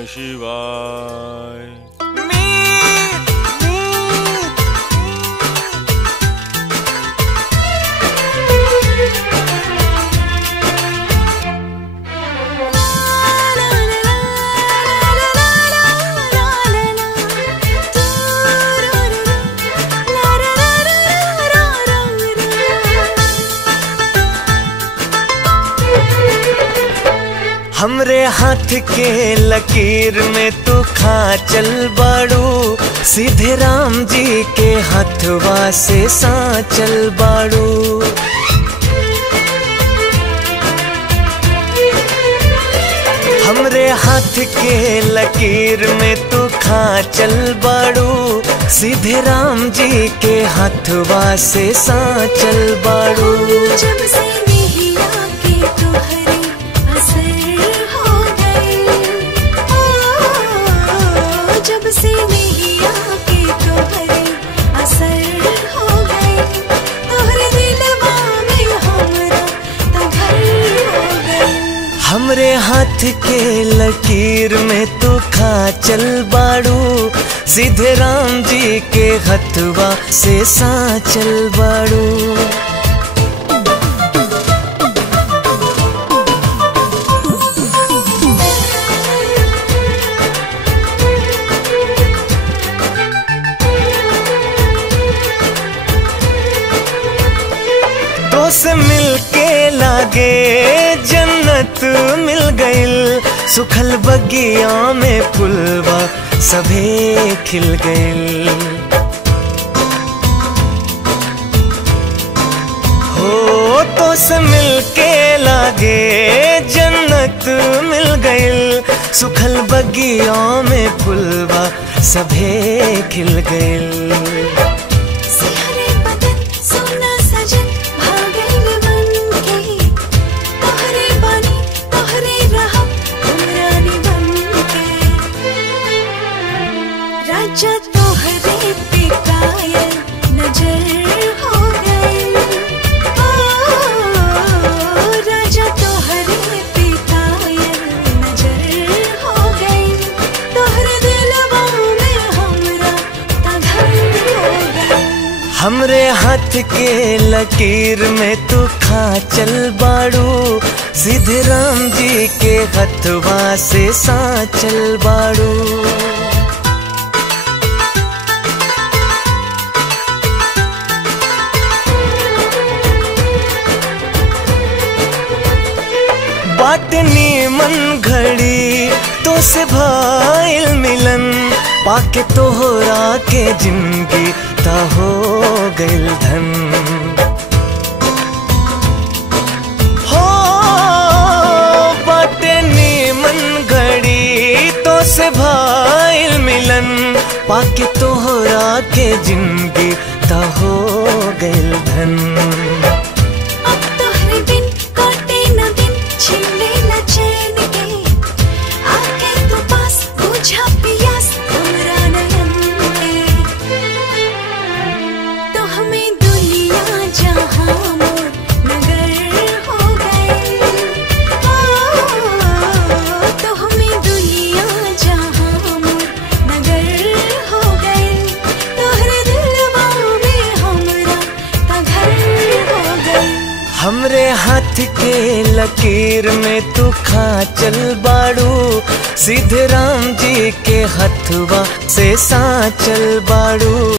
नमः शिवाय। हमरे हाथ के लकीर में तू खा चल बाड़ू, सीधे राम जी के हथवा से सांचल बाड़ू। हमरे हाथ के लकीर में तू खा चल बाड़ू, सीधे राम जी के हथवा से सांचल बाड़ू। जब से नैया के तोहरे असर हो गए, जब से नैया के तोहरे असर हो गए, तोहरे दिलवा में हमरा त घर हो गए। हमरे हाथ के लकीर में तू खा चल बाड़ू, सीधे राम जी के हथवा से सांचल बाड़ू। तो से मिलके लागे जन्नत मिल गइल, सुखल बगिया में फुलवा सभे खिल गइल। हो तो से मिलके लागे जन्नत मिल गइल, सुखल बगिया में फुलवा सभे खिल गइल। राजा तोहरे पे कायल नजर हो गए, राजा तोहरे पे कायल नजर हो गए, तोहरे दिलवा में हमरा त घर हो गए। हमरे हाथ के लकीर में तू खा चल बाड़ू, सीधे राम जी के हथवा से सांचल बाड़ू। बाटनी मन घड़ी तो से भाईल मिलन, पाके तोहरा के जिंदगी ता हो गइल धन। हो बाटनी मन घड़ी तो से भाईल मिलन, पाके तोहरा के जिंदगी ता हो गइल धन। अब तोहरे बिन काटे न दिन, छिले न चैन के, आके तो पास बुझा पियास हमरा नयन के। तो हमें दुनिया जहां मोर नगर हो गए, तो हमें दुनिया जहां मोर नगर हो गए, तोहरे दिलवा में हमरा त घर हो गए। हमरे हाथ के लकीर में तू खा चल बाड़ू, सीधे राम जी के हथवा से सांचल बाड़ू।